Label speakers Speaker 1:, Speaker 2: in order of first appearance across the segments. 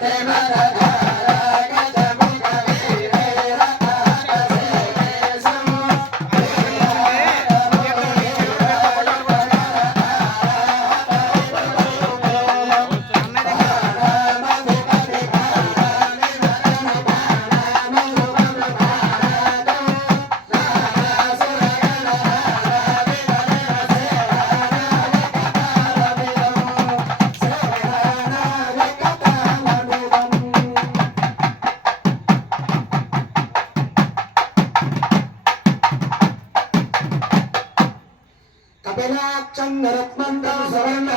Speaker 1: Devara కపిలాక్షం నరత్మంతం Suvarna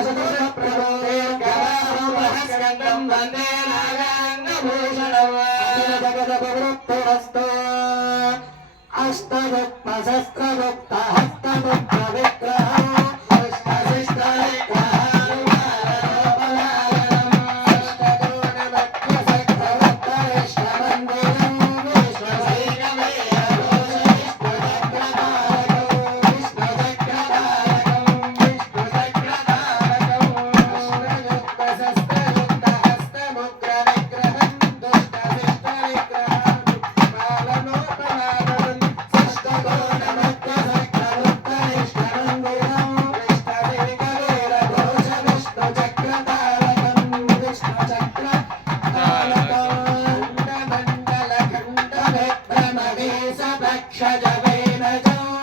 Speaker 1: I don't.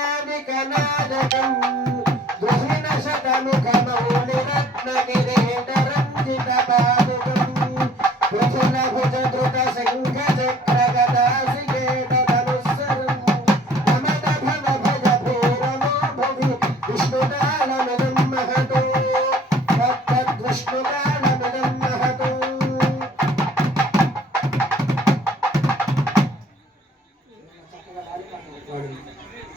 Speaker 1: రంజిత పాదుకం పృథుల భుజ ధృత